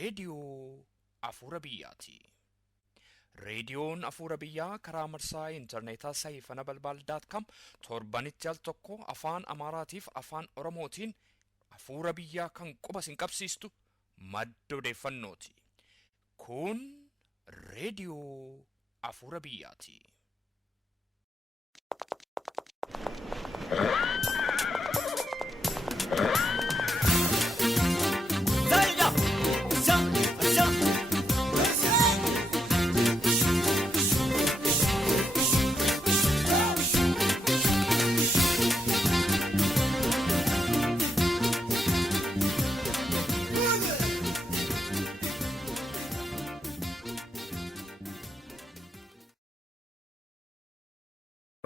reediyoo afuura biyyaati. Reediyoon afuura biyyaa karaa marsaa intarneetaa saayifana balbal.com torbanitti al tokko afaan Amaaraatiif afaan Oromootiin afuura biyyaa kan quba sin qabsiistu madda odeeffannooti. Kun reediyoo afuura biyyaati.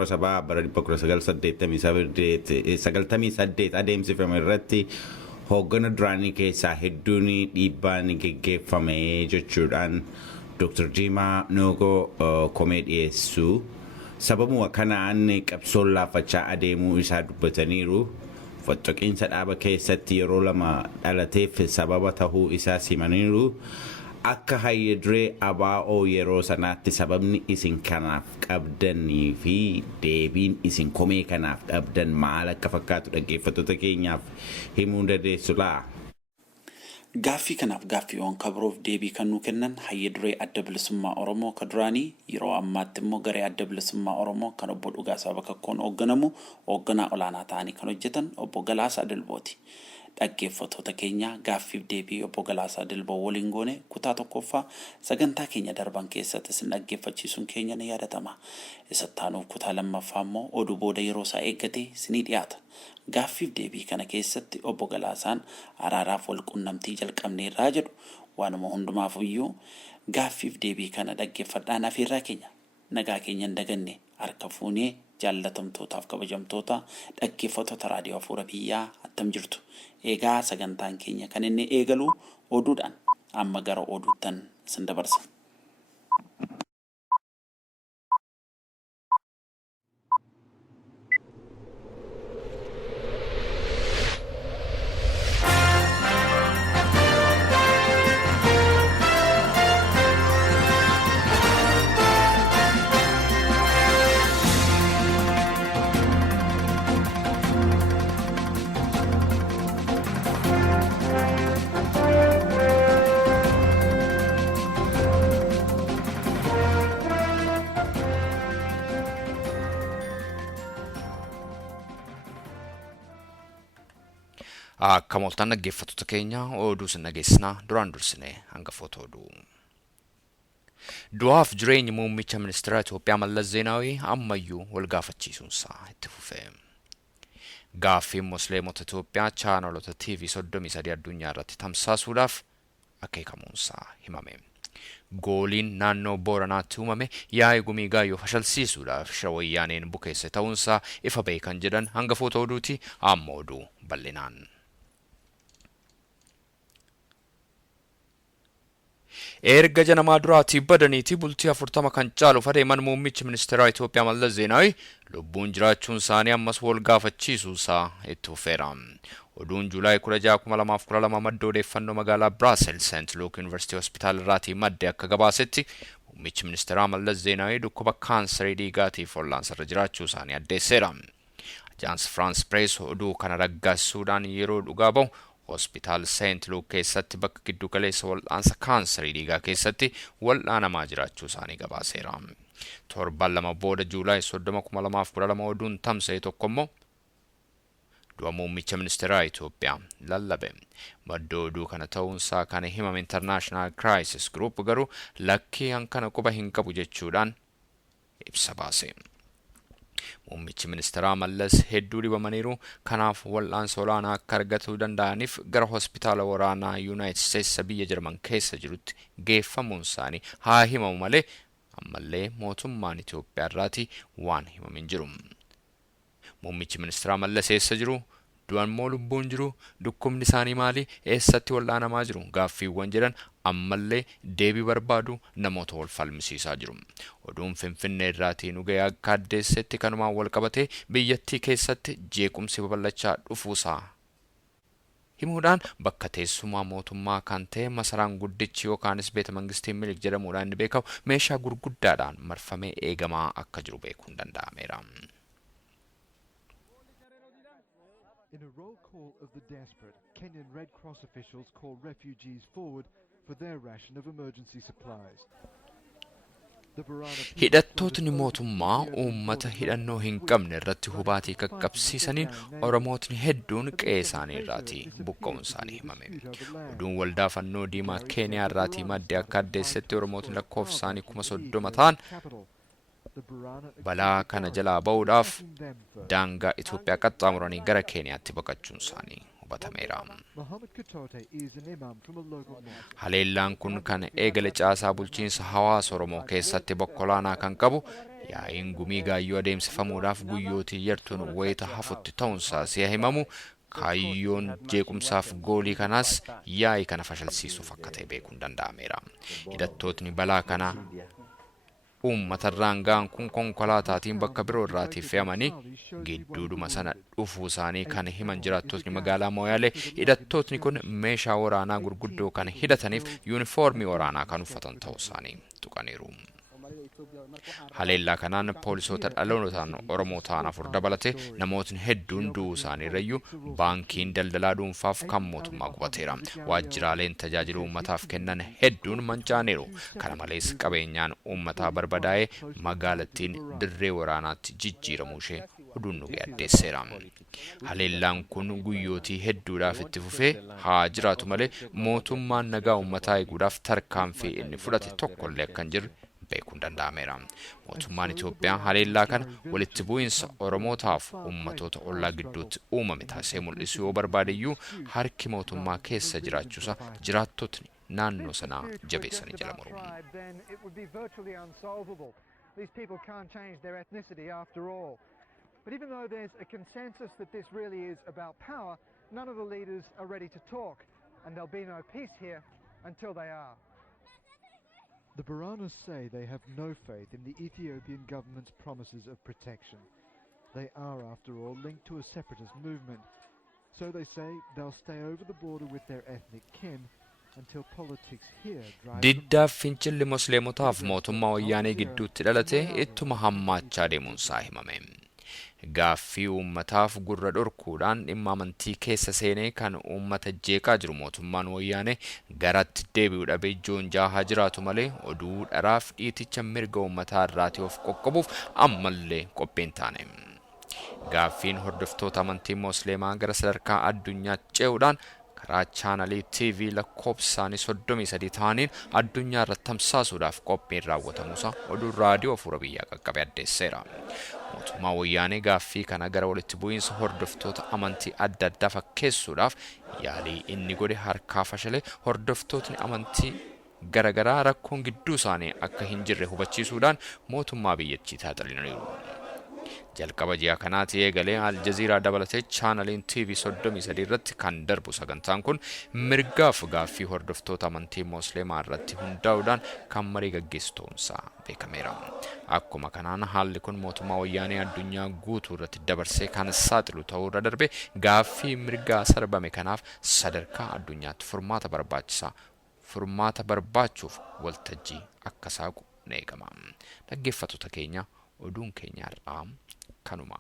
Sabaa bara 1988 adeemsifame irratti hooggana duraanii keessaa hedduun dhiibbaan geggeeffame jechuudhaan Dr. Jimaa Noogoo komee dhiyeessu. Sababuma kanaan qabsoon laafachaa adeemuu isaa dubbataniiru. Fottoqiinsa dhaaba keessatti yeroo lama dhalateef sababa tahuu isaa simaniiru. Akka hayyaduree ABO yeroo sanaatti sababni isin kanaaf qabdanii fi deebiin isin komee kanaaf qabdan maal akka fakkaatu dhaggeeffattoota keenyaaf himuu dandeessu laa? Gaaffii kanaaf gaaffiiwwan kabiroof deebii kan nuu kennan hayyaduree adda bilisummaa Oromoo ka duraanii yeroo ammaatti immoo garee adda bilisummaa Oromoo kan obbo Dhugaasaa Bakakkoon hoogganamu hoogganaa olaanaa ta'anii kan hojjetan obbo Galaasaa Dilbooti. Dhaggeeffattoota keenya gaaffiif deebii obbo Galaasaa Dilboo waliin goone kutaa tokkoffaa sagantaa keenya darban keessatti isin dhaggeeffachiisuun keenya ni yaadatama. Isatti aanuuf kutaa lammaffaa immoo oduu booda yeroo isaa eeggatee isinii dhiyaata. Gaaffiif deebii kana keessatti obbo Galaasaan araaraaf wal qunnamtii jalqabneerraa jedhu waanuma hundumaaf iyyuu gaaffiif deebii kana dhaggeeffadhaan afeerraa keenya nagaa keenya hin daganne harka fuunee jaallatamtootaaf kabajamtoota dhaggeeffattoota raadiyoo afuura biyyaa attam jirtu. Egaa sagantaan keenya kan inni eegalu oduudhaan amma gara oduuttan isin dabarsa. Akka mooltaan dhaggeeffattoota keenya oduu sin dhageessina duraan dursine hangafoota oduu. Du'aaf jireenya muummicha ministeera Itoophiyaa Mallas Zeenaawii ammayyuu wal gaafachiisuunsaa itti fufe. Gaaffiin musliimota Itoophiyaa chaanaloota TV 33 addunyaa irratti tamsaasuudhaaf akeekamuunsaa himame. Gooliin naannoo Booranaatti uumame yaa'ii gumii gaayyoo fashalsiisuudhaaf shira wayyaaneen bukeesse ta'uunsaa ifa beekan jedhan hangafoota oduuti amma oduu bal'inaan. Erga janamaa duraatii badaniitii bultii 40 kan caaluuf adeeman muummichi ministeera Itoophiyaa Mallas Zeenaawii lubbuun jiraachuun isaanii ammas wal gaafachiisuusaa itti fufeera. Oduun Juulaay 16 2012 madda odeeffannoo magaalaa Brussels St. Luke University Hospital irraatii madde akka gabaasetti muummichi ministeera Mallas Zeenaawii dhukkuba kaansarii dhiigaatiif wal'aansarra jiraachuu isaanii addeesseera. Ajaans France Press oduu kana raggaasisuudhaan yeroo dhugaa bahu Hospital St. Luke keessatti bakka giddu galeessa wal'aansa kaansarii dhiigaa keessatti wal'aanamaa jiraachuu isaanii gabaaseera. Torban lama booda Juulaay 30 2012 oduun tamsa'e tokko immoo du'a muummicha ministeera Itoophiyaa lallabe. Madda oduu kana ta'uunsaa kan himame International Crisis Group garuu lakkii hankana quba hin qabu jechuudhaan ibsa baase. Muummichi ministeera Mallas hedduu dhibamaniiru kanaaf wal'aansa olaanaa akka argatuu danda'aniif gara hospitaala waraanaa United States biyya Jarman keessa jirutti geeffamuun isaanii haa himamu malee ammallee mootummaan Itoophiyaa irraatii waan himamin jiru. Muummichi ministeera Mallas eessa jiru? Du'an moo lubbuun jiru? Dhukkubni isaanii maali? Eessatti wal'aanamaa jiru? Gaaffiiwwan jedhan ammallee deebii barbaadu namoota wal falmisiisaa jiru. Oduun Finfinnee irraatii nu ga'e akka addeessetti kanumaan wal qabatee biyyattii keessatti jeequmsi babal'achaa dhufuusaa himuudhaan bakka teessumaa mootummaa kan ta'e masaraan guddichi yookaanis beeta mangistiin milik jedhamuudhaan inni beekamu meeshaa gurguddaadhaan marfamee eegamaa akka jiru beekuun danda'ameera. In a roll call of the desperate, Kenyan Red Cross officials call refugees forward for their ration of emergency supplies. hidhattootni mootummaa uummata hidhannoo hin qabne irratti hubaatii qaqqabsiisaniin oromootni hedduun qe'ee isaanii irraatii buqqa'uun isaanii himame. Oduun waldaa fannoo diimaa keeniyaa irraatii madde akka addeessetti oromootni lakkoofsaanii 30,000 ta'an balaa kana jalaa ba'uudhaaf daangaa Itoophiyaa qaxxaamuranii gara Keeniyaatti baqachuun isaanii hubatameera. Haleellaan kun kan eegale caasaa bulchiinsa hawaasa Oromoo keessatti bakka olaanaa kan qabu yaa'iin gumii gaayyoo adeemsifamuudhaaf guyyootii yartuun wayita hafutti ta'uunsaa si'a himamu. Kaayyoon jeequmsaaf goolii kanaas yaa'ii kana fashalsiisuuf akka ta'e beekuun danda'ameera. Hidhattootni balaa kana uummata irraan ga'an kun konkolaataatiin bakka biroo irraatii fe'amanii gidduudhuma sana dhufuu isaanii kan himan jiraattootni magaalaa Mooyaalee hidhattootni kun meeshaa waraanaa gurguddoo kan hidhataniif yuunifoormii waraanaa kan uffatan ta'uu isaanii tuqaniiru. Haleellaa kanaan poolisoota dhalootaan Oromoo ta'an 4 dabalate namootni hedduun du'uu isaaniirrayyuu baankiin daldalaa dhuunfaaf kan mootummaa gubateera. Waajjiraaleen tajaajila uummataaf kennan hedduun mancaaneeru. Kana malees qabeenyaan uummataa barbadaa'ee magaalattiin dirree waraanaatti jijjiiramuu ishee oduun nu addeesseera. Haleellaan kun guyyootii hedduudhaaf itti fufee haa jiraatu malee mootummaan nagaa uummataa eeguudhaaf tarkaanfii inni fudhate tokkollee akka hin jirre beekuun danda'ameera. Mootummaan Itoophiyaa haleellaa kana walitti bu'iinsa Oromootaaf uummatoota ollaa gidduutti uumame taasisee mul'isu yoo barbaadeyyuu harki mootummaa keessa jiraachuusa jiraattotni naannoo sanaa jabeessanii jala muru. But even though there's a consensus that this really is about power, none of the leaders are ready to talk, and there'll be no peace here until they are. The Baranas say they have no faith in the Ethiopian government's promises of protection. They are, after all, linked to a separatist movement. So they say they'll stay over the border with their ethnic kin until politics here drive Diddaaf fincilli musliimotaaf mootummaa wayyaanee gidduutti dhalate ittuma hammaachaa deemuunsaa himame. Gaaffii uummataaf gurra dhorkuudhaan dhimma amantii keessa seenee kan uummata jeeqaa jiru mootummaan wayyaanee garatti deebi'uu dhabee joonjaa haa jiraatu malee oduu dharaaf dhiiticha mirga uummataa irraatii of qoqqobuuf ammallee qophiin taane. Gaaffiin hordoftoota amantii musliimaa gara sadarkaa addunyaa ce'uudhaan karaa chaanalii TV lakkoofsaanii 33 ta'aniin addunyaa irratti tamsaasuudhaaf qophiin raawwatamuusa oduun raadiyoo fuula biyyaa qaqqabe addeesseera. Mootummaa wayyaanee gaaffii kana gara walitti bu'iinsa hordoftoota amantii adda addaa fakkeessuudhaaf yaalii inni godhe harkaa fashalee hordoftootni amantii garagaraa rakkoon gidduu isaanii akka hin jirre hubachiisuudhaan mootummaa biyyattii tajaajilaniiru. Jalqaba ji'a kanaatti eegalee Aljaziiraa dabalatee chaanaliin TV 33 irratti kan darbu sagantaan kun mirgaaf gaaffii hordoftoota amantii musliimaa irratti hundaa'uudhaan kan marii gaggeessitoonsaa beekameera. Akkuma kanaan haalli kun mootummaa wayyaanee addunyaa guutuu irratti dabarsee kan saaxilu ta'uu irra darbe gaaffii mirgaa sarbame kanaaf sadarkaa addunyaatti furmaata barbaachuuf waltajjii akka saaqu ni eegama. Dhaggeeffattoota keenya oduun keenya har'aa kanuma.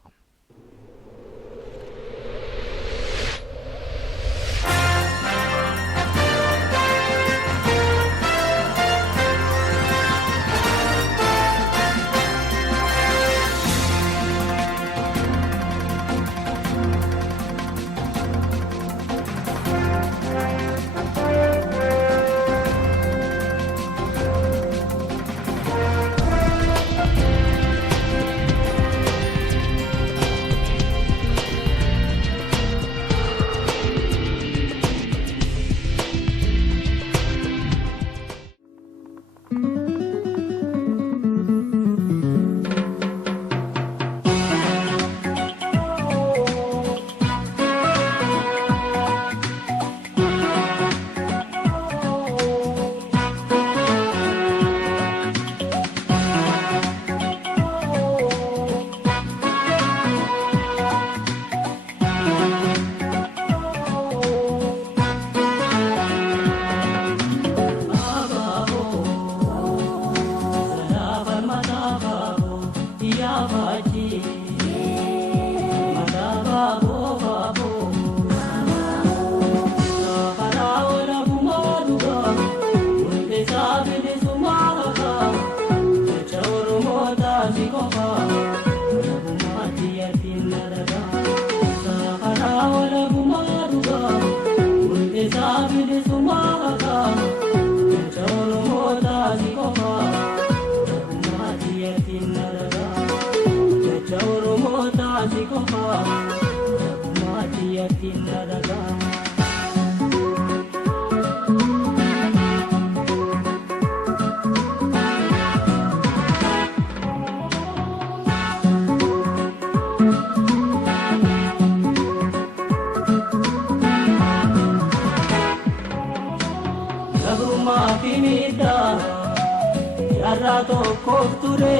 to kofture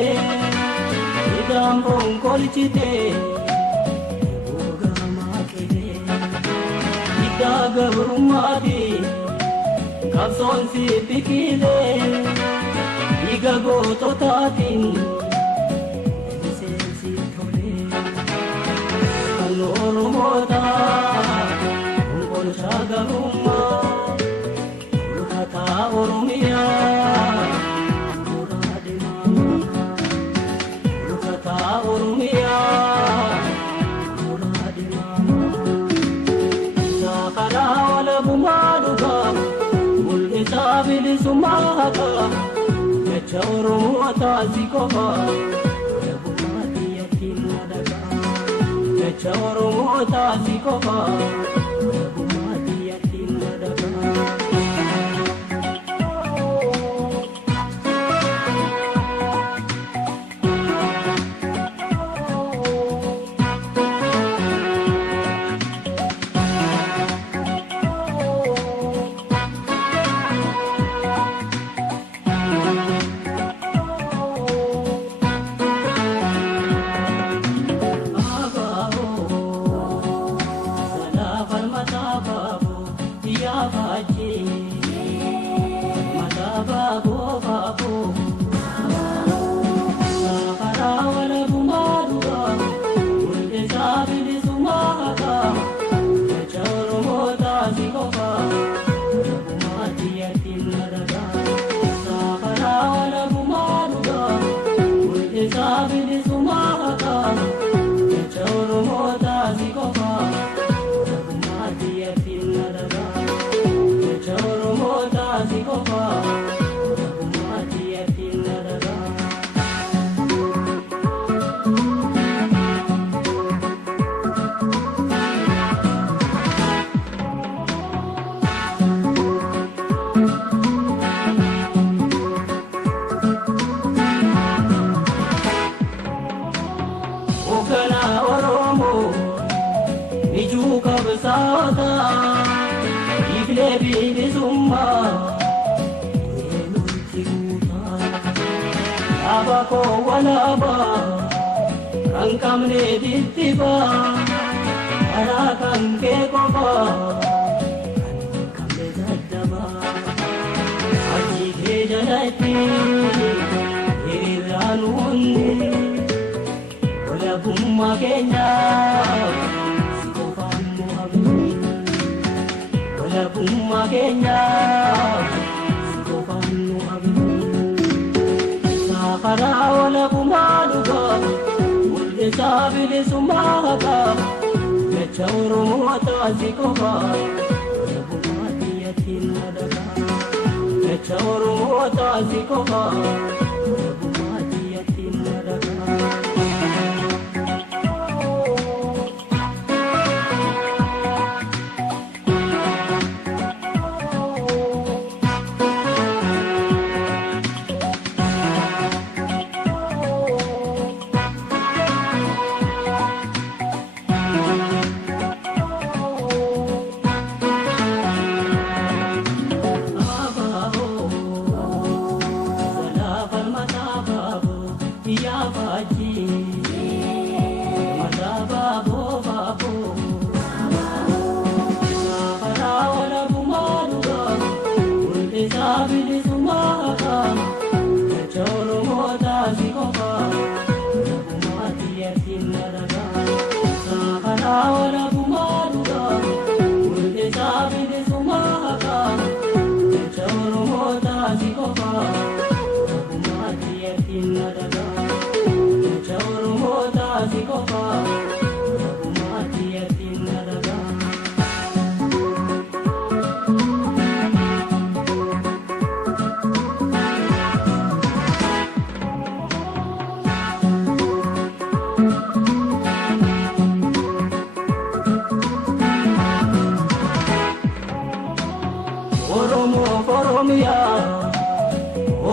idam bon kolchite bogama kede idaga rumadi kapson si pikile igago to tatin sensi thole aloro moda bol shagaruma urata orumia Sumaka, Choro Tazikoba, Yabumatia Nadaga, Choro Tazikoba, Yabumatia Nadaga. Abako walaba, rangkamne ditiba, arakan ke koba, rangkamne dadaba, aji ke janati, iranundi, ola bumma kenya, sikofan muhabbi, ola bumma kenya, sikofan muhabbi. Para wala kumaluga mulde sabile sumaga mechawro mata zikoba yabumati yatinadaga mechawro mata zikoba yabumati yatinadaga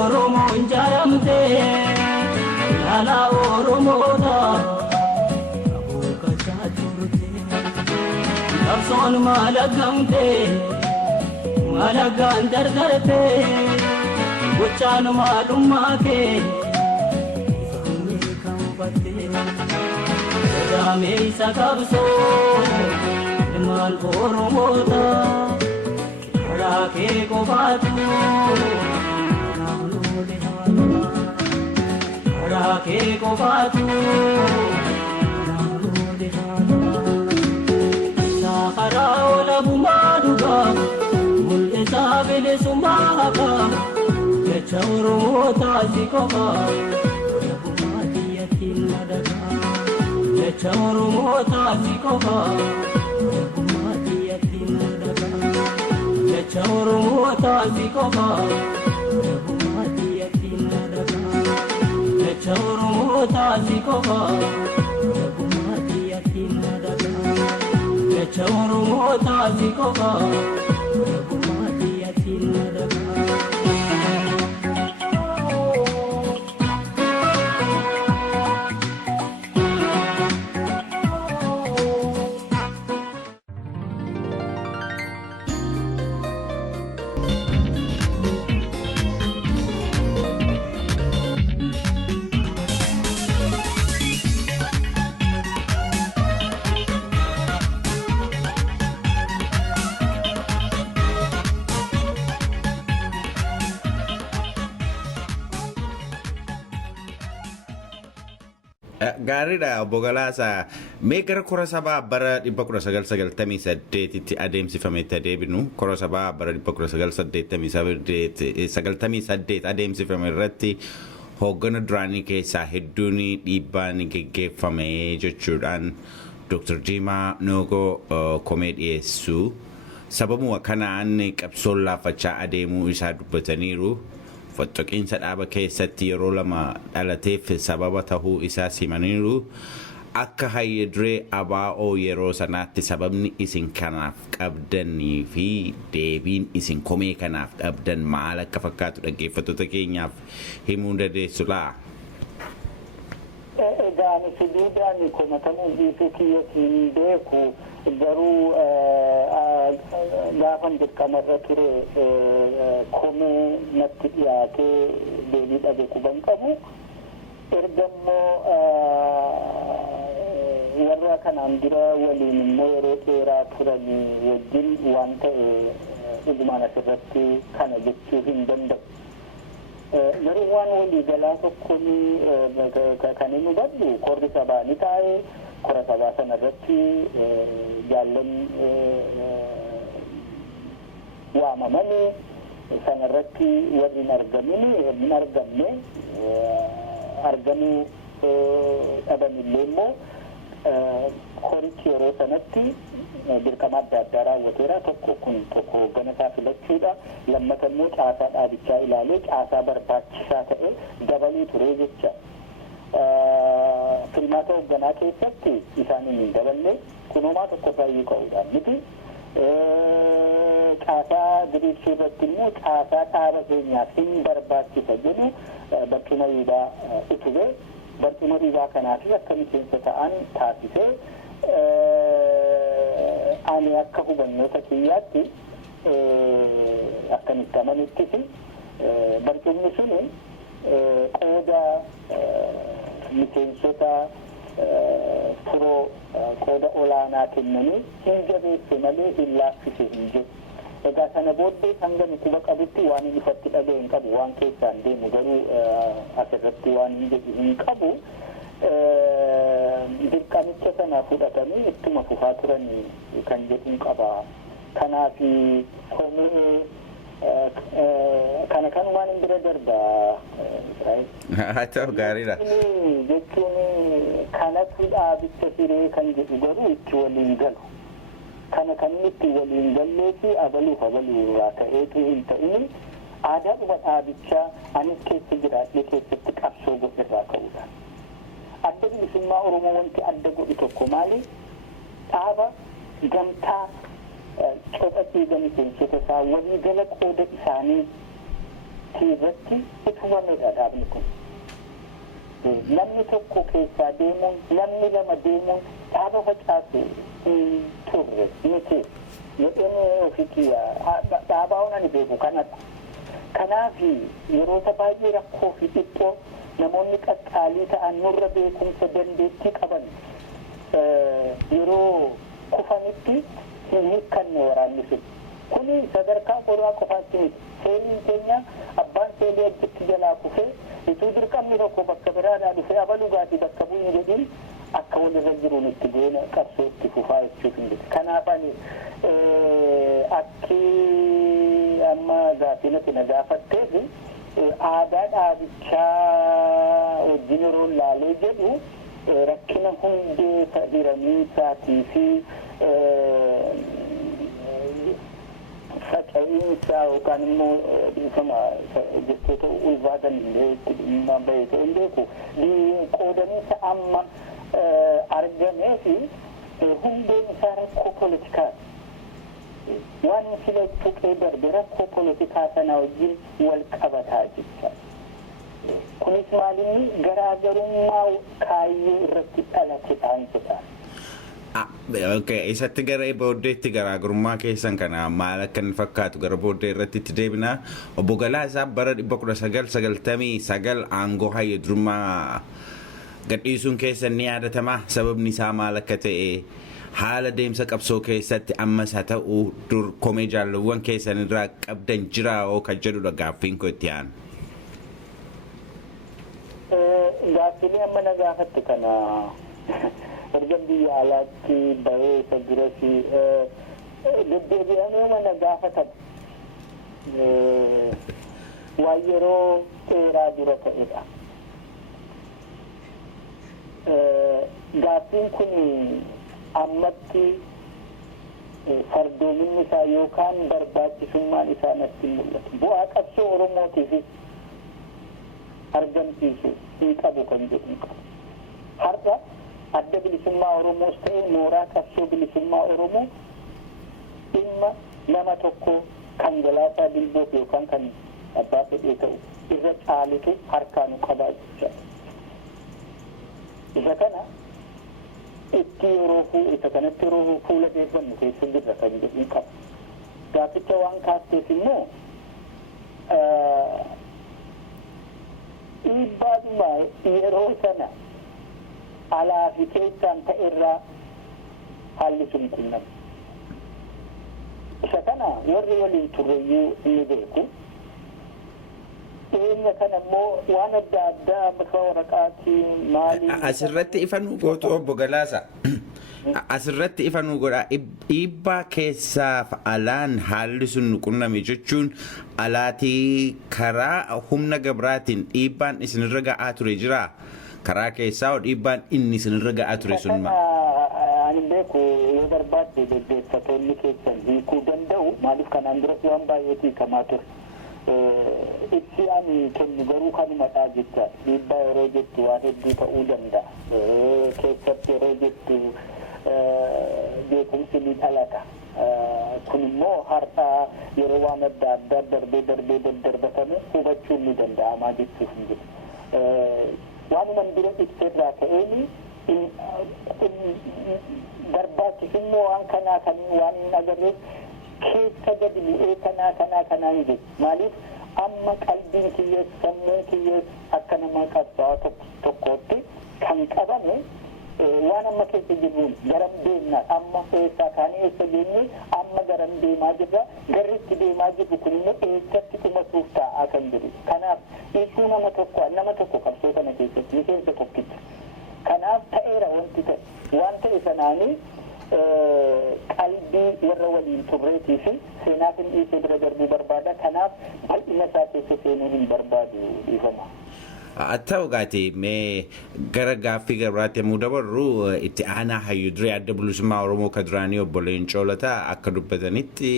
Oromo jaramte, lala Oromo da, abuka chachurte, nafson malagamte, malagan dardarte, gochaan maalummaa kee ifamee kan hubattee sodaamee isa qabsoo ilmaan Oromoota karaa kee qofaatu naannolee haala karaa kee qofaatu naannolee haala isaa karaa olabumaa dhugaa mul'isa bilisummaa haqaa jecha Oromoota si qofaa olabumaa biyyattiin madagaa jecha Oromoota si qofaa olabumaa biyyattiin madagaa jecha Oromoota si qofaa olabumaa biyyattiin madagaa jecha Oromoota si qofaa olabumaa biyyattiin madagaa jecha Oromoota si qofaa olabumaa biyyattiin madagaa. Gaariidha obbo Galaasaa. Mee gara kora sabaa bara 1998tti adeemsifametti adeebinu. Kora sabaa bara 1998 adeemsifame irratti hooggana duraanii keessaa hedduun dhiibbaan geggeeffame jechuudhaan Dr. Jimaa Noogoo komee dhiyeessu. Sababuma kanaan qabsoon laafachaa adeemuu isaa dubbataniiru. Fottoqiinsa dhaaba keessatti yeroo lama dhalateef sababa tahuu isaa simaniiru. Akka hayyaduree ABO yeroo sanaatti sababni isin kanaaf qabdanii fi deebiin isin komee kanaaf qabdan maal akka fakkaatu dhaggeeffattoota keenyaaf himuu dandeessu laa? Egaan fiduudhaan komatamuu dhiisuu kiyyootiin beeku garuu gaafan dirqamarra ture komee natti dhiyaatee deebii dhabe quban qabu. Ergammoo warra kanaan dura waliin immoo yeroo dheeraa turanii wajjin waan ta'e dhugumaan asirratti kana jechuu hin danda'u. Garuu waan walii galaa tokkoon kan inni hubadhu korri sabaa ni taa'e. Kora sabaa sanarratti jaallan waamamanii sanarratti warri hin argamne argamuu dhabanillee immoo korichi yeroo sanatti dirqama adda addaa raawwateera. Tokko hoogganasaa filachuudha. Lammata immoo caasaa dhaabichaa ilaalee caasaa barbaachisaa ta'e dabalii ture jecha. Filmaata hoogganaa keessatti isaan hin daballe kunuumaa tokko baay'ee ka'uudhaan miti. Caasaa diriirsuu irratti immoo caasaa dhaaba keenyaaf hin barbaachisa jedhu barcuma riibaa utube. Barcuma riibaa kanaaf akka miseensa ta'an taasise. Ani akka hubannoota kiyyaatti akkamitti amanittis barcumni suni qooda miseensota turoo qooda olaanaa kennanii hin jabeesse malee hin laaffise hin jiru. Egaa sana booddee hanga nuti qabutti waan inni ifatti dhaga'e hin qabu. Waan keessaan deemu garuu asirratti waan hin jedhu hin qabu. Dirqamicha sana fudhatanii ittuma fufaa turanii kan jedhu qaba. Kanaaf komee kana kanumaan hin bira darba. Haa ta'u gaariidha. Jechuun kanatu dhaabicha siree kan jedhu garuu itti waliin galu. Kana kan itti waliin gallee fi abaluuf abaluurraa ta'eetu hin ta'in aadaadhuma dhaabichaa anis keessa jiraadhee keessatti qabsoo godherraa ka'uudha. Adda bilisummaa Oromoo wanti adda godhu tokko maali? Dhaaba gamtaa coxa dhiiga miseensota isaa waliigala qooda isaanii irratti utubamedha dhaabni kun. Namni tokko keessaa deemuun, namni lama deemuun dhaaba facaasu turre miti. Jedheen ofii kiyya dhaabaa onani beeku kanadha. Kanaafi yeroo baay'ee rakkoo fi dhiphoo namoonni qaqqaalii ta'an nurra beekumsa dandeettii qaban yeroo kufanitti hin hiikkanne waraanni sun. Kuni sadarkaa qodaa qofaatti miti. Seeliin keenya abbaan seelii achitti jalaa kufee ituu dirqamni tokko bakka biraadhaa dhufee abalugaatii bakka bu'in jedhin akka walirra jiruun itti deema qabsoo itti fufaa jechuuf hin jiru. Kanaaf ani akki amma gaaffinatti na gaafatteef aadaa dhaabichaa wajjin yeroo laalee jedhu rakkina hundee dhiiramiisaatii fi faca'insa yookaan immoo dhiifama jechoota ulfaatan itti dhimma bahee ta'e hin beeku qoodamiinsa amma argamee fi hundeen isaa rakkoo poolitikaati. Waan sila tuqee darbe rakkoo poolitikaa sana wajjin wal qabataa jecha. Kunis maalinni garaagarummaa kaayyoo irratti dhalateedhaan jedha. Okay, isatti gara booddeetti garaagarummaa keessan kana maal akka inni fakkaatu gara booddee irratti itti deebina. Obbo Galaasaa bara 1999 aangoo hayyadurummaa gadhiisuun keessan ni yaadatama. Sababni isaa maal akka ta'e haala deemsa qabsoo keessatti ammas haa ta'u dur komee jaalawwan keessan irraa qabdan jira oo kan jedhudha gaaffiin koo itti aanu. Gaaffiin amma na gaafatti kana ergan biyya alaatti bahee isa duratti deddeebi'amee mana gaafatan waan yeroo dheeraa dura ta'edha. Gaaffiin kun ammatti fardoominni isaa yookaan barbaachisummaan isaa natti mul'atu. Bu'aa qabsoo Oromootiifis argamsiisu hin qabu kan jedhu qabu. Har'a adda bilisummaa Oromoos ta'e mooraa qabsoo bilisummaa Oromoo dhimma nama tokko kan Galaasaa Dilboof yookaan kan abbaa fedhee ta'u irra caalitu harkaanu qabaa jecha. Isa kana itti isa kanatti yeroo fuula deebifannu keessa jirra kan jedhu qaba. Gaaficha waan kaasseef immoo dhiibbaadhuma yeroo sana alaa fi keessaan ta'erraa haalli sun qunname. Isa kana warri waliin turreeyyuu ni beeku. Dhiyeenya kana immoo waan adda addaa bifa waraqaatiin maaliin asirratti ifanuu gootu obbo Galaasaa. Asirratti ifanuu godha dhiibbaa keessaaf alaan haalli sun qunname jechuun alaatii karaa humna gabraatiin dhiibbaan isinirra ga'aa ture jira. Karaa keessaa dhiibbaan inni isinirra ga'aa ture sun ani beeku yoo barbaadde deddeeffatoonni keessan hiikuu danda'u maaliif kanaan duratti waan baay'eetii hiikamaa ture. Ibsi ani kennu garuu kanumadhaa jecha dhiibbaa yeroo jettu waan hedduu ta'uu danda'a. Keessatti yeroo jettu beekumsi ni dhalata. Kun immoo har'aa yeroo waan adda addaa darbee daddarbatame hubachuun ni danda'amaa jechuuf hin jiru. Waanuma dura ibserraa ka'een barbaachisummaa waan kanaa kan waan hin agarreef keessa gadi bu'ee kanaan jedhu maaliif amma qalbiin kiyyees sammuun kiyyees akka nama qabsaa'aa tokkootti kan qabame waan amma keessa jirruun garam deemna amma eessaa kaanii eessa jennee amma garam deemaa jirra garritti deemaa jirru kun immoo eessatti dhumatuuf taa'aa kan jiru. Kanaaf dhiisuu nama tokko qabsoo kana keessatti miseensa tokkicha. Kanaaf ta'eera wanti ta'e waan ta'e sanaanii qalbii warra waliin turreetii fi seenaaf hin dhiisee bira darbuu barbaada. Kanaaf bal'ina isaa keessa seenuu hin barbaadu dhiifama. Ta'u gaati mee gara gaaffii gabiraatti yommuu dabarru itti aanaa hayyuduree adda bilisummaa Oromoo kan duraanii obbo Leencoo Lataa akka dubbatanitti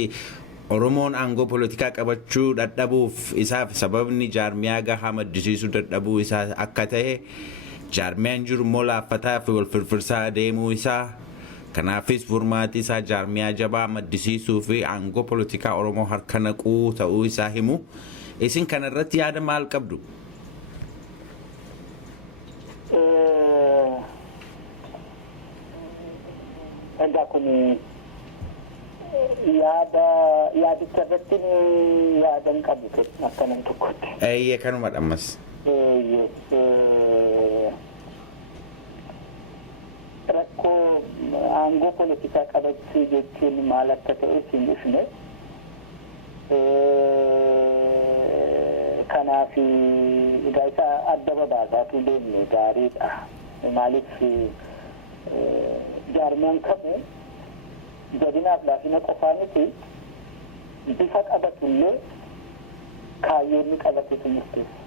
Oromoon aangoo poolitikaa qabachuu dadhabuuf isaaf sababni jaarmiyaa gahaa maddisiisuu dadhabuu isaa akka ta'e jaarmiyaan jiru immoo laaffataa fi wal firfirsaa deemuu isaa kanaafis furmaati isaa jaarmiyaa jabaa maddisiisuu fi aangoo poolitikaa Oromoo harka naquu ta'uu isaa himu. Isin kanarratti yaada maal qabdu? Egaa kun yaadicha irratti yaadan qabu akkanan tokkotti. Eeyyee kanuma dhammas. Rakkoo aangoo poolitikaa qabachuu jechuun maal akka ta'e siin dhufne. Kanaaf egaa isa adda babaasaatu deemne gaariidha. Maaliif jaarmiyaan kamuu jabinaaf laafina qofaa miti bifa qabatullee kaayyoonni qabatetu murteessa.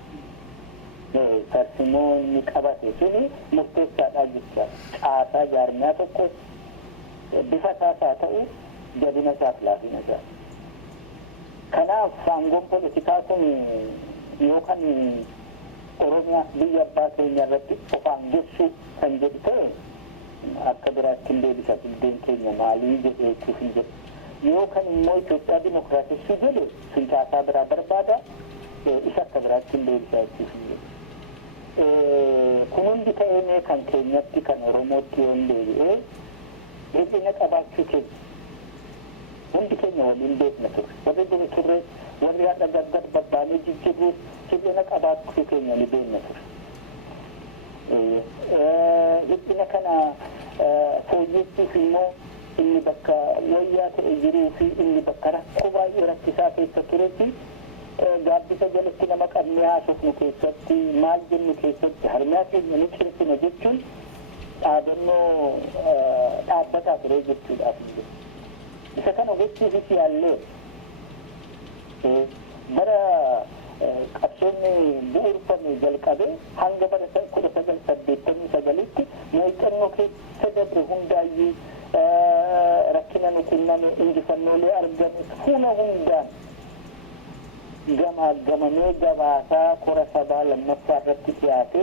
Tarsimoo inni qabate suni murteessaadha jecha caasaa jaarmiyaa tokko bifa taasaa ta'u jabina isaaf laafina isaa. Kanaaf aangoon poolitikaa kun yookaan Oromiyaa biyya abbaa keenya irratti qofaan geessu kan jedhu ta'e akka biraatti hin deebisa biyyi keenya maalii jedheetuuf hin jedhu. Yookaan immoo Itoophiyaa dimokiraatessuu jedhe sun caasaa biraa barbaada isa akka biraatti hin deebisa jechuuf hin jedhu. Kun hundi ta'ee kan keenyatti kan Oromootti yoo hin deebi'ee hir'ina qabaachuu keenya. Hundi keenya waliin beekna ture. Warri duri turre warri haadha gargar babbaanee jijjiiruu hir'ina qabaachuu keenya ni beekna ture. Hir'ina kana fooyyessuuf immoo inni bakka wayyaa ta'e jiruu fi inni bakka rakkoo baay'ee rakkisaa keessa turetti gaaddisa jalatti nama qabnee haasofnu keessatti maal jennu keessatti harmaa keenya ni cirsina jechuun dhaabannoo dhaabbataa ture jechuudhaaf. Isa kana gochuufis yaallee bara qabsoonni bu'uurfame jalqabee hanga bara 1989tti muuxannoo keessa dabre hundaayyuu rakkina nuqunname injifannoolee argame fuula hundaan gamaagamamee gabaasaa kora sabaa lammaffaa irratti dhiyaate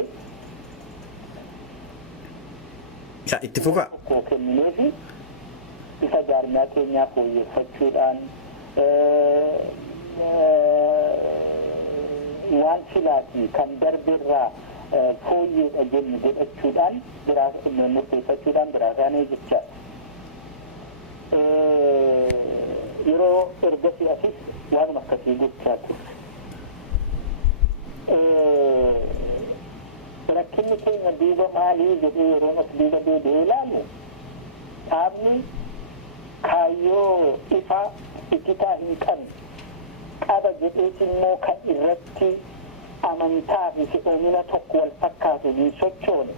itti fufa tokko kenneefi isa jaarmiyaa keenyaa fooyyeffachuudhaan waan filaatii kan darbeerraa fooyyeedha jennu godhachuudhaan murteeffachuudhaan biraa kaanee jecha yeroo ergasii asis waanuma akkasii gochaa turre. Rakkinni keenya duuba maalii jedhee yeroo as duuba deebi'ee ilaalu dhaabni kaayyoo ifaa ikitaa hin qabne qaba jedhees immoo kan irratti amantaa fi fe'oomina tokko wal fakkaatu hin sochoone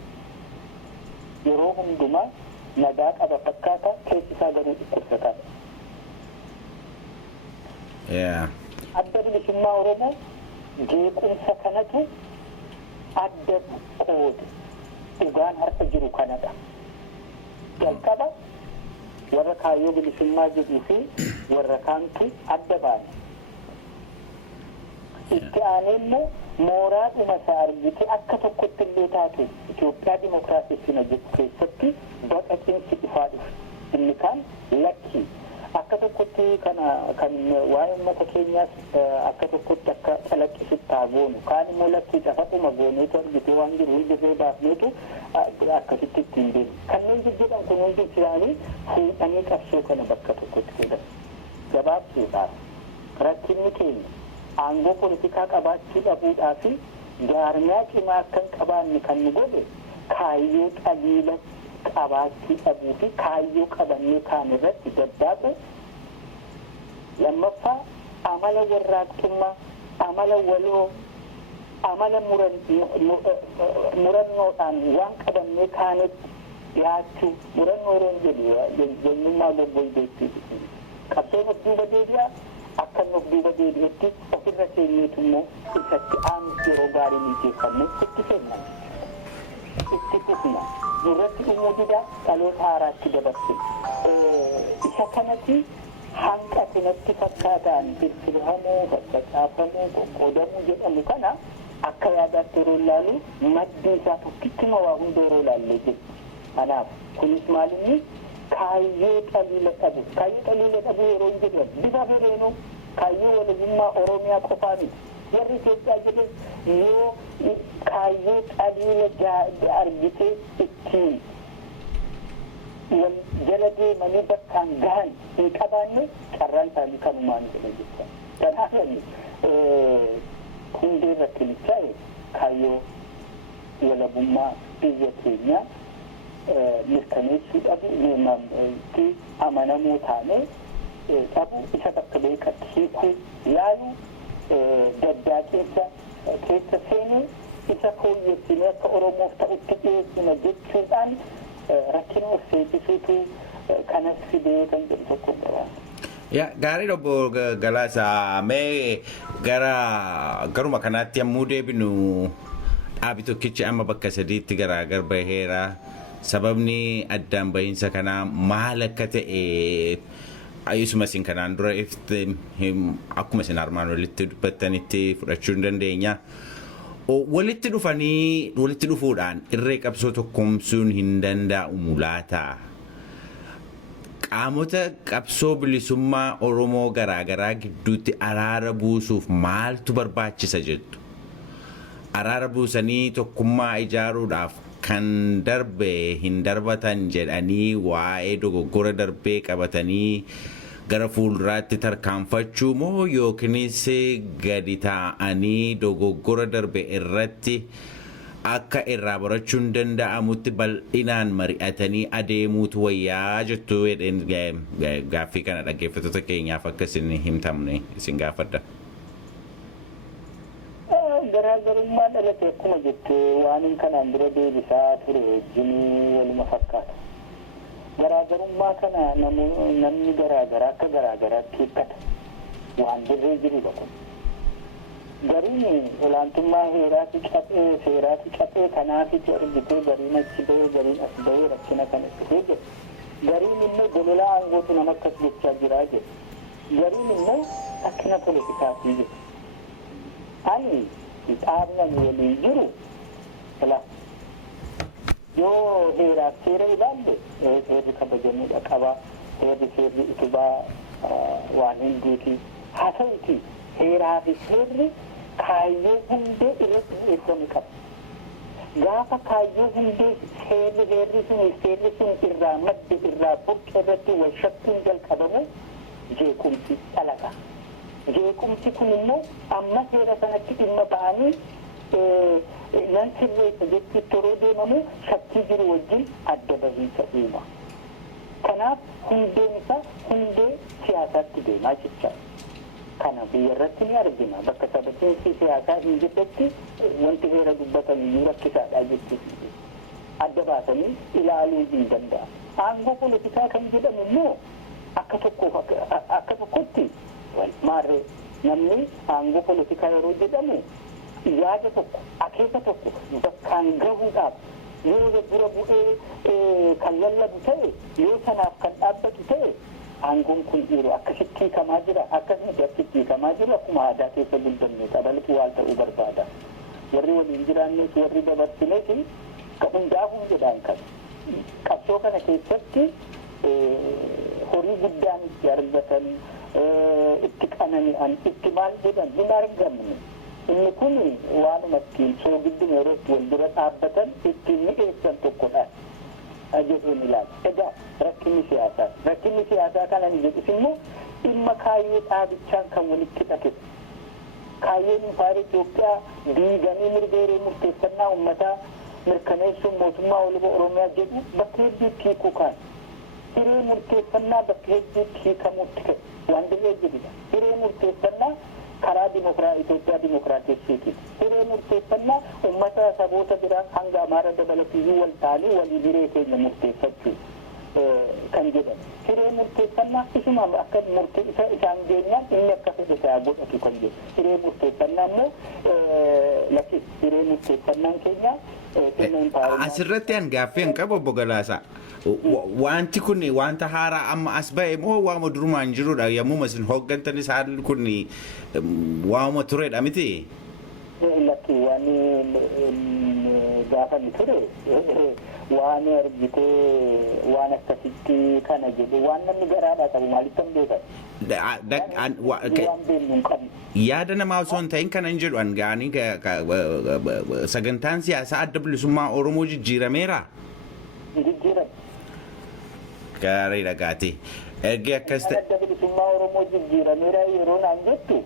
yeroo hundumaa nagaa qaba fakkaata keessi isaa garuu dhukkubsataa. Adda bilisummaa Oromoo jeequmsa kanatu adda qoode dhugaan harka jiru kanadha. Jalqaba warra kaayyoo bilisummaa jedhuu fi warra kaantu adda baane. Itti aanee immoo mooraadhuma isaa argite akka tokkotti illee taate Itoophiyaa dimokiraatessina jedhu keessatti baqaqiinsi dhufaa dhufe. Inni kaan lakkii akka tokkotti kan waa'ee uummata keenyaas akka tokkotti akka calaqqisutti haa goonu kaan immoo lakkii cafaquma gooneetu argitee waan jiru hundisee baafneetu akkasitti ittiin deemu. Kanneen jijjiiran kun hundi isaanii fuudhanii qabsoo kana bakka tokkotti godhan. Gabaabsuudhaaf rakkinni keenya aangoo poolitikaa qabaachuu dhabuudhaa fi jaarmiyaa cimaa akka hin qabaanne kan nu godhe kaayyoo qabiila qabaachuu dhabuu fi kaayyoo qabannee kaan irratti daddaaqu. Lammaffaa amala warraaqtummaa, amala waloo, amala murannoodhaan waan qabannee kaanitti dhiyaachuu murannoo roon jedhu eenyummaa goggoydeetti qabsoon of duuba deebi'aa akka inni of duuba deebi'etti ofirra keenyeetu immoo isatti aanu yeroo gaarii mijeeffannee itti kennan itti fufna irratti dhumuu dida dhaloota haaraatti dabarse isa kanatti hanqate natti fakkaataan firfirhamuu faccaafamuu qoqqoodamuu jedhamu kana akka yaadaatti yeroo ilaalu maddii isaa tokkittuma waa hunda yeroo ilaallee jiru. Kanaaf kunis maalinni kaayyoo xaliila dhabu yeroo hin jedhu bifa bireenuu kaayyoo walabummaa Oromiyaa qofaa miti. Warri Itoophiyaa jedhan yoo kaayyoo xaliila argitee ittiin jala deemanii bakkaan gahan hin qabaanne carraan isaanii kanumaan jedha jecha. Kanaaf hundee rakkinichaa kaayyoo walabummaa biyya keenyaa mirkaneessuudhaaf amanamoo taanee qabu isa bakka beekatti hiikuu yaalu gaddaa keessa seenuu isa fooyyessinee akka Oromoof ta'utti dhiyeessina jechuudhaan rakkina of seensisuutu kanas fidee kan jedhu tokko qabaa. Gaarii obbo Galaasaa mee garuma kanaatti yommuu deebinu dhaabi tokkichi amma bakka sadiitti garaagar baheera. Sababni addaan bahiinsa kanaa maal akka ta'e ayyusuma isin kanaan dura akkuma isin armaan walitti dubbattanitti fudhachuu hin dandeenya. Walitti dhufuudhaan irree qabsoo tokkoomsuun hin danda'amu laata? Qaamota qabsoo bilisummaa Oromoo garaagaraa gidduutti araara buusuuf maaltu barbaachisa jettu? Araara buusanii tokkummaa ijaaruudhaaf kan darbe hin darbatan jedhanii waa'ee dogoggora darbee qabatanii gara fuulduraatti tarkaanfachuu moo yookiinis gadi taa'anii dogoggora darbe irratti akka irraa barachuun danda'amutti bal'inaan mari'atanii adeemuutu wayyaa jettu gaaffii kana dhaggeeffattoota keenyaaf akka isin himtamne isin gaafadha. Garaagarummaa dhalate akkuma jette waan kanaan dura deebisaa ture wajjinii waluma fakkaata. Garaagarummaa kana namni garaagaraa akka garaagaraatti hiikkata waan dirree jirudha kun. Gariin olaantummaa heeraatu cabee seeraatu cabee kanaafitu argitee gariin achi bahee gariin as bahee rakkina kana dhufee jedhu. Gariin immoo gololaa aangootu nama akkas jechaa jiraa jedhu. Gariin immoo rakkina poolitikaafii jedhu. Ani dhaabnan waliin jiru yoo heeraaf seera ilaalle seerri kabajamuudha qaba. Seerri utubaa waan hinduuti. Haa ta'uti heeraa fi seerri kaayyoo hundee irratti bu'eeffamu qaba. Gaafa kaayyoo hundee seerri sun irraa madde irraa buqqe irratti wal shakkuun jalqabamu jeequmsi dhalaqa. Jeequmsi kun immoo amma seera sanatti dhimma ba'anii nan sirreessa jechuutti yeroo deemamu shakkii jiru wajjin adda bahiinsa uuma. Kanaaf hundeen isaa hundee siyaasaatti deemaa jecha. Kana biyya irratti ni argina. Bakka sababiinsi siyaasaa hin jirretti wanti heera dubbatan iyyuu rakkisaadha jechuudha. Adda baasanii ilaaluu hin danda'a. Aangoo poolitikaa kan jedhamu immoo akka tokkotti maarree namni aangoo poolitikaa yeroo jedhamu yaada tokko akeeka tokko bakkaan gahuudhaaf yoo dura bu'ee kan lallabu ta'e yoo sanaaf kan dhaabbatu ta'e aangoon kun dhiiru akkasitti hiikamaa jira akkasumatti akkasitti hiikamaa jiru akkuma aadaa keessa guddanne qabalatu waan ta'uu barbaada. Warri waliin jiraannes warri dabarsinees hundaafuu jedhaan kan qabsoo kana keessatti horii guddaan itti argatan itti qanani'an itti maal jedhan hin argamne. Inni kun waanuma ittiin soogidduun yeroo wal dura dhaabbatan ittiin mi'eessan tokkodha jedheen ilaala. Egaa rakkinni siyaasaa kana ni jedhus immoo dhimma kaayyoo dhaabichaan kan walitti hidhate. Kaayyoon impaayera Itoophiyaa diiganii mirga murteeffannaa uummataa mirkaneessuun mootummaa walaba Oromiyaa jedhu bakka hedduutti hiikuu kaan. Hiree murteeffannaa bakka hedduutti hiikamuutti ta'e waan dirree jedhudha. Hiree murteeffannaa karaa Itoophiyaa dimokiraatessiiti. Hiree murteeffannaa uummata saboota biraa hanga Amaara dabalatee wal ta'anii walii hiree keenya murteeffachuu kan jedhan. Hiree murteeffannaa isuma akka murtee isaan geenyaan inni akka fedhe ta'aa godhatu kan jedhu. Hiree murteeffannaa immoo hiree murteeffannaan keenya asirratti an gaaffii qabu obbo Galaasaa. Wanti kun wanta haaraa amma as ba'e moo waama durumaan jirudha yommuu isin hooggantan isaan kun waama turedha miti? Lakki waan gaafa ni ture waan argitee waan akkasitti kana jedhu waan namni garaadhaa qabu maaliif kan beekan? Yaada namaa osoo hin ta'in kana hin jedhu an gaanii sagantaan siyaasaa adda bilisummaa Oromoo jijjiirameera. gaarii dhagaati. Ergi akkas ta'e. Adda bilisummaa Oromoo jijjiirameera yeroo naan jettu.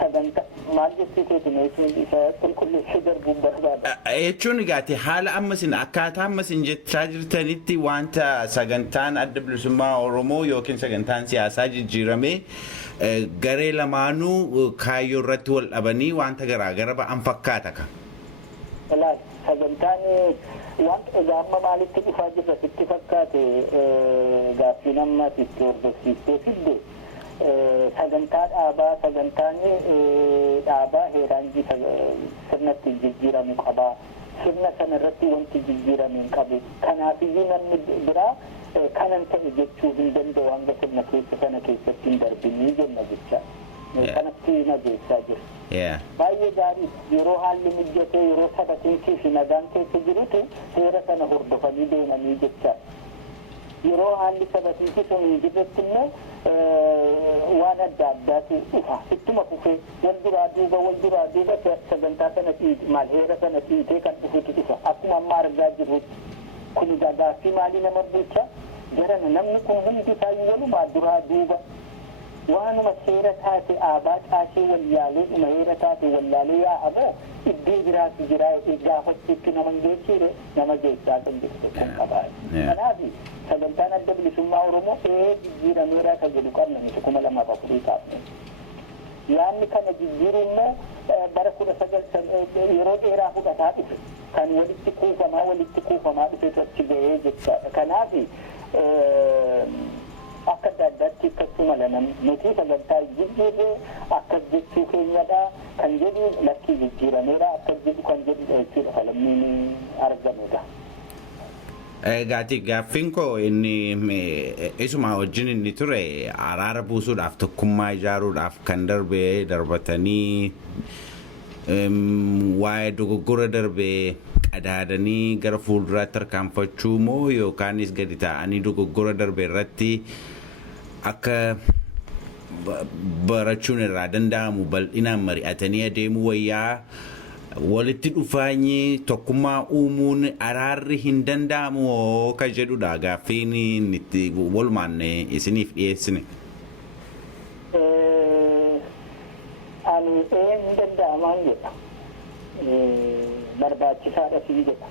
Sagantaa maal jechuuti meeshaan isa qulqulleessee darbuun barbaada. Jechuun egaati haala ammasin akkaataa ammasin jechaa jirtanitti wanta sagantaan adda bilisummaa Oromoo yookiin sagantaan siyaasaa jijjiiramee garee lamaanuu kaayyoo irratti wal dhabanii wanta garaagara ba'an fakkaata ka. Sagantaan wanta gaamma maalitti dhufaa jirra sitti fakkaate gaaffii namatti itti hordofsiistee fidde sagantaa sagantaan dhaabaa heeraanjii sirnatti jijjiiramu qabaa sirna sana irratti wanti jijjiirame hin qabu kanaafiyyuu namni biraa kanan ta'e jechuu hin danda'u hanga sirna sana keessatti hin darbinii jenna jecha kanatti nageessaa jira. Baay'ee gaarii yeroo haalli mijatee yeroo sabatiinkii fi nagaan keessa jirutu seera sana hordofanii deemanii jecha yeroo haalli sabatiinkii sun hin jirretti immoo waan adda addaatu dhufa ittuma fufee wal duraa duuba sagantaa sana maal heera sana dhiitee kan dhufutu dhufa akkuma amma argaa jirrutti kun gaaffii maalii nama bulcha jarana namni kun hundi isaayyuu walumaa duraa duuba waanuma seera taate aabaa caashee walyaalee dhuma heera taate walyaalee yaa'amoo iddoo biraatti jira gaafachuutti nama geessiire nama geessaa kan jirtu kan qabaa'e. Kanaaf sagantaan adda bilisummaa Oromoo jijjiirameera kan jedhu qabna nuti 2004 kaafne. Yaanni kana jijjiiru immoo bara 19 yeroo dheeraa fudhataa dhufe kan walitti kuufamaa dhufe achi ga'ee jechaadha. Kanaaf akka adda addaatti akkasuma malanan nuti sagantaa jijjiirree akkas jechuu keenyadha kan jedhu lakkii jijjiirameera akkas jedhu kan jedhu jechuudha falammiin argamudha. Gaati gaaffiin koo inni isuma wajjin inni ture araara buusuudhaaf tokkummaa ijaaruudhaaf kan darbatanii waa'ee dogoggora darbee qadaadanii gara fuulduraatti tarkaanfachuu moo yookaanis gadi ta'anii dogoggora darbee irratti akka barachuun irraa danda'amu bal'inaan mari'atanii adeemuu wayyaa walitti dhufanii tokkummaa uumuun araarri hin danda'amu ka jedhudha gaaffiin itti walumaan isiniif dhiyeessine. Ani hin danda'amaan jedha barbaachisaadha siin jedha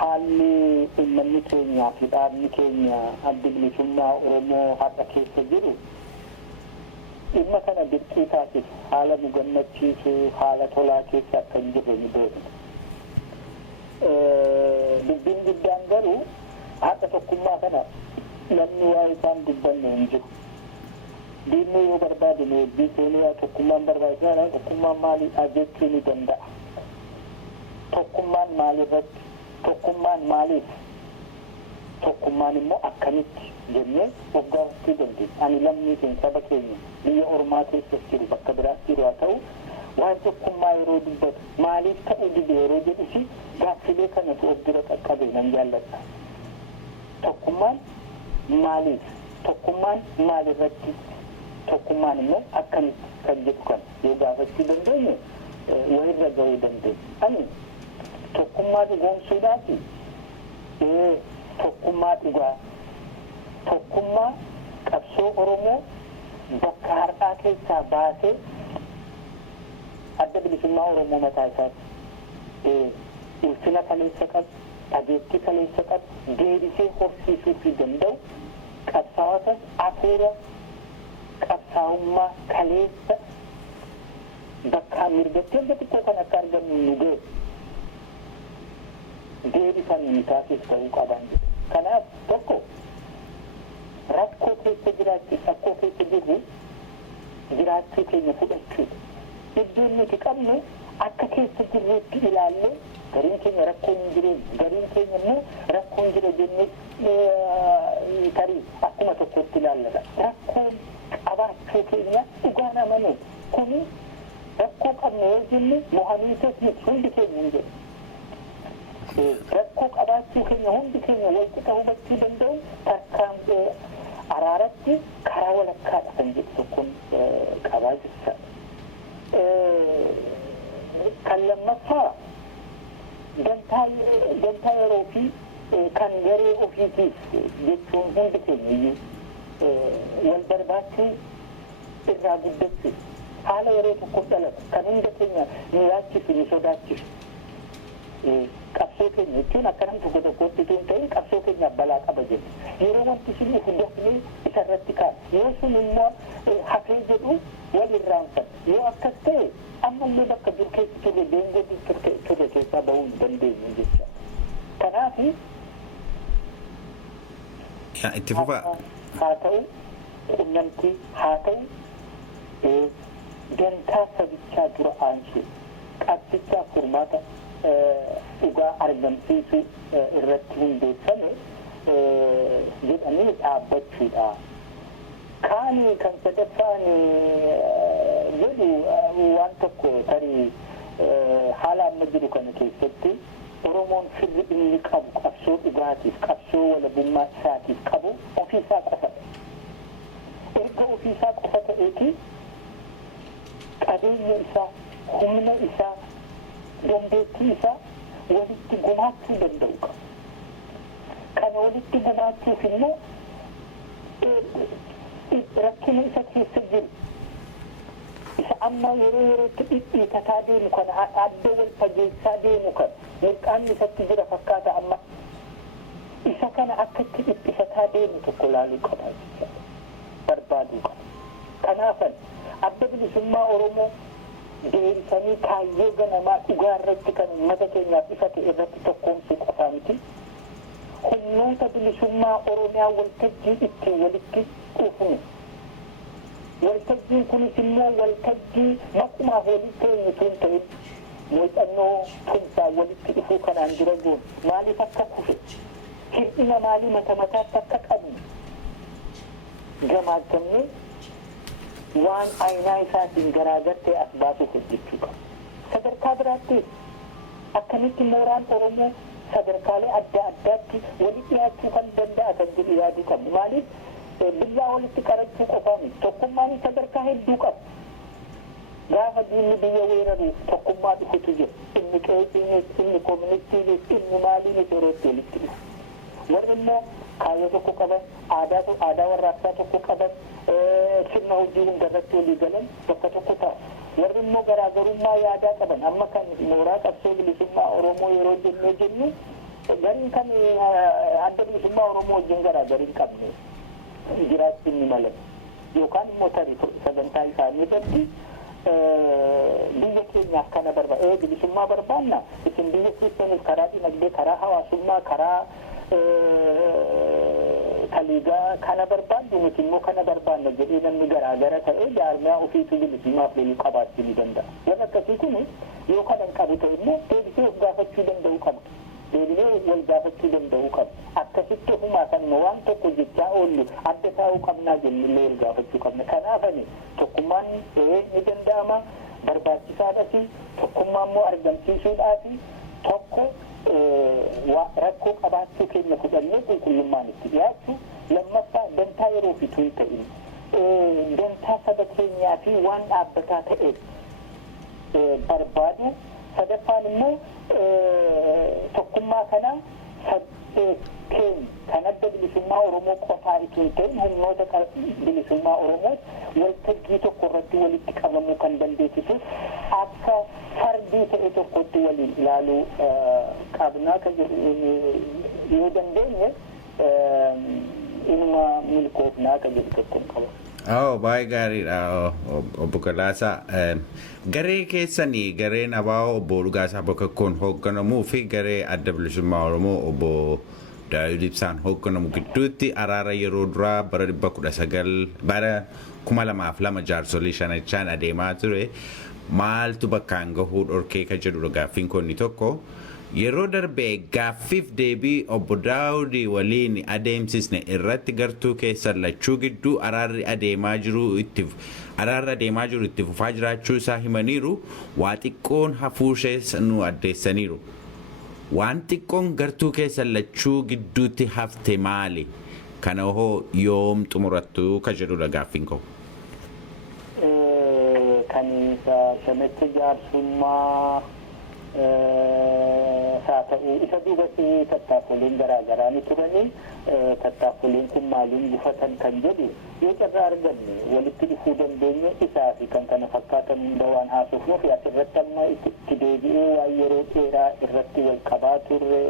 haalli uummanni keenyaa fi dhaabni keenya adda bilisummaa Oromoo har'a keessa jiru dhimma kana dirqii taasisu haala nu gammachiisu haala tolaa keessa akka hin jirre ni beekna. Dubbiin guddaan garuu har'a tokkummaa kana namni waa isaan dubbanne hin jiru. Diinni yoo barbaade leenjii seenaa tokkummaan barbaachisaadha. Tokkummaan maalidha jechuu ni danda'a. Tokkummaan maalirratti? Tokkummaan maaliif? Tokkummaan immoo akkamitti jennee waggaatti dandeenya. Ani lammii keenya saba keenya biyya ormaa keessa jiru bakka biraatti jiru haa ta'u waan tokkummaa yeroo dubbatu maaliif ta'uu dide yeroo jedhusi gaaffilee kanatu of bira qaqqabe nan jaalladha. Tokkummaan maaliif? Tokkummaan maalirratti? Tokkummaan immoo akkamitti kan jedhu kan yoo gaafachuu dandeenye wayirra ga'uu dandeenya. Ani tokkummaa dhugoomsuudhaaf tokkummaa dhugaa tokkummaa qabsoo Oromoo bakka har'aa keessaa baasee adda bilisummaa Oromoo mataa isaatti ulfina kaleessa qabu dhageettii kaleessa qabu deebisee horsiisuu fi danda'u qabsaa'otas hafuura qabsaa'ummaa kaleessa bakka mirgattee hanga xiqqoo kan akka argannu nu ga'e deebisanii taasif ta'uu qaban. Kanaaf tokko rakkoo keessa jiraachuu rakkoo keessa jirru jiraachuu keenya fudhachuudha. Iddoon nuti qabnu akka keessa jirruutti ilaallee gariin keenya rakkoo hin jiru gariin keenya immoo rakkoo hin jiru jennee tarii akkuma tokkotti ilaallata. Rakkoon qabaachuu keenya dhugaan amanu kuni rakkoo qabna yoo jenne mohaniitos miti hundi keenya hin jedhu. Rakkoo qabaachuu keenya hundi keenya walqixa hubachuu danda'u tarkaanfii araaratti karaa walakkaadha kan jedhu tokkoon qabaa jirta. Kan lammaffaa gantaa yeroo fi kan garee ofiitiif jechuun hundi keenyayyuu wal barbaachuu irraa guddachuu haala yeroo tokko dhalatu kan hunda keenya nu yaachisu nu sodaachisu qabsoo keenya jechuun akka nam tokko tokkotti tun ta'in qabsoo keenyaaf balaa qaba jedhu yeroo wanti sun dhufu dafnee isarratti kaa'u yoo sun immoo hafee jedhu wal irraanfata yoo akkas ta'e ammallee bakka dur keessa turre deengoo turre keessaa bahuu hin dandeenyu jecha kanaaf itti fufa haa ta'u qunnamtii haa ta'u dantaa sabichaa dura aansu qabsichaa furmaata dhugaa argamsiisuu irratti hundeeffame jedhanii dhaabbachuudha. Kaanii kan sadaffaan jedhu waan tokko tarii haala amma jiru kana keessatti Oromoon firri inni qabu qabsoo dhugaatiif qabsoo walabummaa isaatiif qabu ofiisaa qofadha. Erga ofiisaa qofa ta'eeti qabeenya isaa humna isaa dandeettii isaa walitti gumaachuu danda'u qaba. Kana walitti gumaachuuf immoo rakkina isa keessa jiru isa amma yeroo yerootti dhidhiitataa deemu kana adda wal fageessaa deemu kana mirqaanni isatti jira fakkaata amma isa kana akkatti dhiphisataa deemu tokko laaluu qaba barbaaduu qaba. Kanaafan adda bilisummaa Oromoo deebisanii kaayyoo ganamaa dhugaa irratti kan uummata keenyaaf ifa ta'e irratti tokkoomsuu qofaa miti. Humnoota bilisummaa Oromiyaa waltajjii ittiin walitti dhufnu. Waltajjiin kunis immoo waltajjii maqumaaf walitti eenyutu hin ta'in muuxannoo tumsaa walitti dhufuu kanaan dura goon maaliif akka kufe hir'ina maalii mata mataatti akka qabnu gamaagamnee waan aynaa isaatiin garaagar ta'e as baasuuf hojjechuu qaba. Sadarkaa biraatti akkamitti mooraan Oromoo sadarkaalee adda addaatti walitti dhiyaachuu kan danda'a kan jedhu yaaduu qabnu. Maaliif biyyaa walitti qarachuu qofaa miti tokkummaan sadarkaa hedduu qaba. Gaafa diinni biyya weeraru tokkummaa dhufutu jira. Inni qeesiinis, inni kooministiinis, inni maaliinis yerootti walitti dhufu. Warri immoo kaayyoo tokko qaban, aadaa warraaqsaa tokko qaban, sirna hojii hundarratti walii galan bakka tokko ta'a. Warri immoo garaagarummaa yaadaa qaban amma kan mooraa qabsoo bilisummaa Oromoo yeroo jennu gariin kan adda bilisummaa Oromoo wajjin garaagar hin qabne jiraachuun ni mala yookaan immoo tarii sagantaa isaanii irratti biyya keenyaaf kana barbaada bilisummaa barbaanna isin biyya keessaniif karaa dinagdee karaa hawaasummaa karaa kaliigaa kana barbaaddu nuti immoo kana barbaanna jedhee namni garaagara ta'ee jaarmiyaa ofiitu bilisummaaf loluu qabaachuu ni danda'a. Waan akkasii kun yoo kana hin qabu ta'e immoo deebisee of gaafachuu danda'uu qabdu. Deebinee wal gaafachuu danda'uu qabdu. Akkasitti ofumaa kan immoo waan tokko jechaa oollu adda taa'uu qabnaa jennee wal gaafachuu qabna. Kanaafani tokkummaan ni danda'ama barbaachisaadhafi tokkummaa immoo argamsiisuudhaafi tokko rakkoo qabaachuu keenya fudhannee qulqullummaan itti dhiyaachuu lammaffaa dantaa yeroo fituu hin ta'in dantaa saba keenyaa fi waan dhaabbataa ta'e barbaadu sadaffaan immoo tokkummaa kana kan adda bilisummaa Oromoo qofaa itoo hin ta'in humnoota bilisummaa Oromoo waltajjii tokko irratti walitti qabamuu kan dandeessisuuf akka fardii ta'e tokkotti waliin ilaaluu qabnaa kan jedhu yoo dandeenye inuma milkoofnaa kan jedhu tokko qaba. Baay'ee gaariidha obbo Galaasaa. Garee keessanii gareen ABO obbo Dhugaasaa Bakakkoon hoogganamuu fi garee adda bilisummaa Oromoo obbo Daawud Ibsaan hoogganamu gidduutti araara yeroo duraa bara 2002 jaarsolii shanachaan adeemaa ture. Maaltu bakkaan gahuu dhorkee kan jedhu gaaffiin kun tokko yeroo darbee gaaffiif deebii obbo Daawud waliin adeemsisne irratti gartuu keessan lachuu gidduu araarri adeemaa jiru itti fufaa jiraachuu isaa himaniiru waa xiqqoon hafuushees nu addeessaniiru. Waan xiqqoon gartuu keessan lachuu gidduutti hafte maali? Kana hoo yoom xumurattu kan jedhu gaaffiin kun. Kan shanichi jaarsummaa saata'u isa duubatti tattaafoliin garaa ni turanii tattaafoliin kun maaliin gufatan kan jedhu yoo carraa arganne walitti dhufuu dandeenye isaa fi kan kana fakkaatan hunda waan haasofnuuf asirratti amma itti deebi'uu waan yeroo dheeraa irratti wal qabaa turre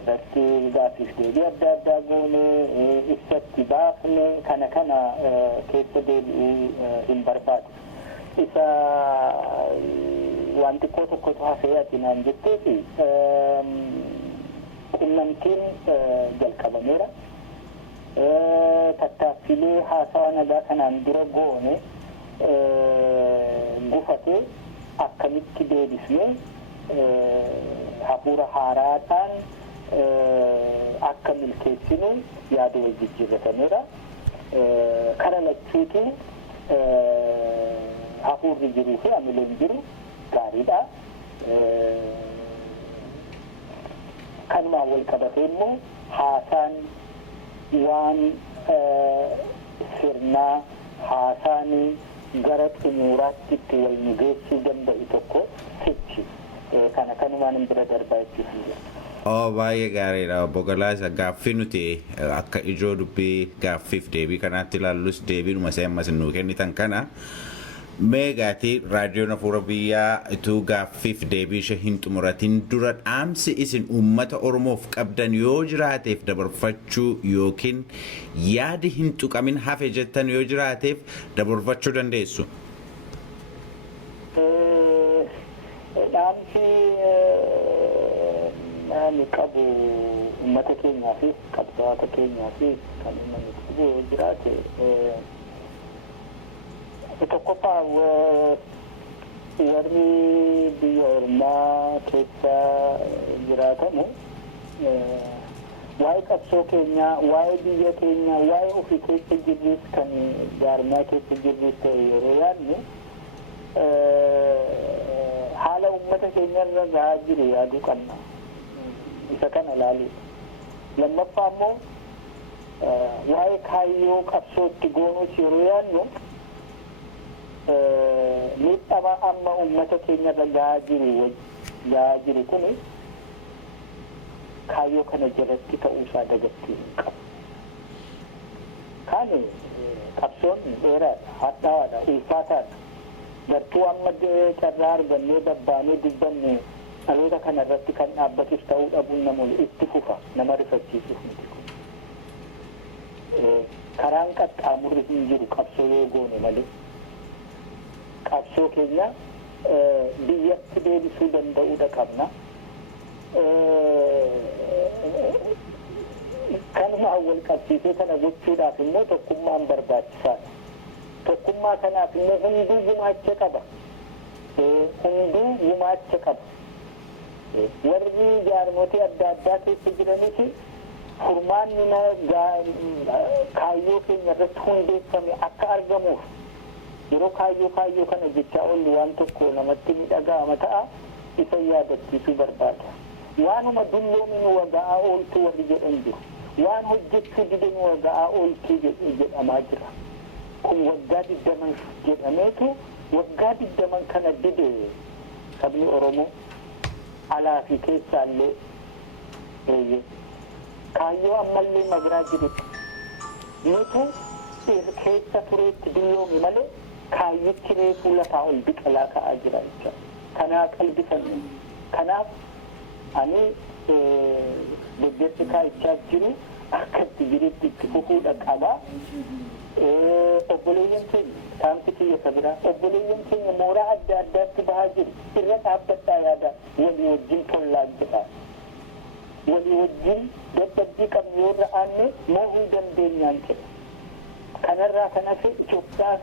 irratti gaaffiif deebii adda addaa goone ibsatti baafne kana keessa deebi'uu hin barbaadu. Isa waan xiqqoo tokkotu hafee ati naan jettee fi qunnamtiin jalqabameera. Tattaaffilee haasawa nagaa kanaan dura goone gufatee akkamitti deebisnee hafuura haaraadhaan akka milkeessinu yaada wal jijjiirratameera. Kara lachuutu hafuurri jiruu fi amileen jiru gaariidha. Kanumaan wal qabatee immoo haasaan waan sirnaa haasaan gara xumuraatti itti wal nu geessuu danda'u tokko sichi kanumaan hin bira darbaa jechuudha. Baay'ee gaariidha obbo Galaasa. Gaaffii nuti akka ijoo dubbii gaaffiif deebii kanaatti ilaallus deebiinuma isa ammas nuu kennitan kana meegaati raadiyoon hafuura biyyaa ituu gaaffiif deebii ishee hin xumuratin dura dhaamsi isin uummata Oromoof qabdan yoo jiraateef dabarfachuu yookiin yaadi hin tuqamin hafe jettan yoo jiraateef dabarfachuu dandeessu. Dhaamsi ani qabu uummata keenyaa fi qabsaa'ota keenyaa fi kan inni qabu yoo jiraate tokkoffaa warri biyya ormaa keessa jiraatamu waa'ee qabsoo keenyaa, waa'ee biyya keenyaa, waa'ee ofii keessa jirris kan jaarmaa keessa jirris ta'e yeroo yaadnu haala uummata keenyarra gahaa jiru yaaduu qabna. Isa kana ilaalu. Lammaffaa immoo waa'ee kaayyoo qabsootti goonuus yeroo yaadnu miidhama amma uummata keenyarra gahaa jiru kun kaayyoo kana jalatti ta'uusaa dagatii hin qabu. Kan qabsoon dheeraadha, hadhaa'aadha, ulfaataadha. Gartuu amma carraa argannee babbaanee dubbanne dhaloota kana irratti kan dhaabbatus ta'uu dhabuun nama itti fufa, nama rifachiisuuf miti kun. Karaan qaxxaamurri hin jiru qabsoo yoo goone malee. Qabsoo keenya biyyatti deebisuu danda'uudha qabna. Kanumaan wal qabsiisee kana gochuudhaaf immoo tokkummaan barbaachisaadha. Tokkummaa kanaaf immoo hunduu gumaacha qaba. Hunduu gumaacha qaba. Warri jaarmotii adda addaa keessa jiranis furmaanni kaayyoo keenya irratti hundeeffame akka argamuuf yeroo kaayyoo kana jechaa oolu waan tokko namatti ni dhaga'ama ta'a, isa yaadachiisuu barbaada. Waanuma dulloomin waga'aa ooltuu warri jedhan jiru. Waan hojjechuu didan waga'aa ooltuu jedhamaa jira. Kun waggaa 20 jedhameetu waggaa 20 kana dide sabni Oromoo alaa fi keessaallee kaayyoo ammallee mabiraa jirutti nutu keessa tureetti dulloomi malee kaayyichi reefuu lafaa ol biqilaa ka'aa jira jecha. Kanaa qalbifanne. Kanaaf ani deeggarsi kaayichaaf jiru akka itti jirutti itti fufuudha qabaa. Obboleeyyan keenya taamsi kiyya sabiraa obboleeyyan keenya mooraa adda addaatti bahaa jiru irra dhaabbadhaa yaada walii wajjin tollaan jedha. Walii wajjin dadhabbii qabnu yoo ra'aanne moohuu dandeenyaan jedha. Kanarraa kan hafe Itoophiyaas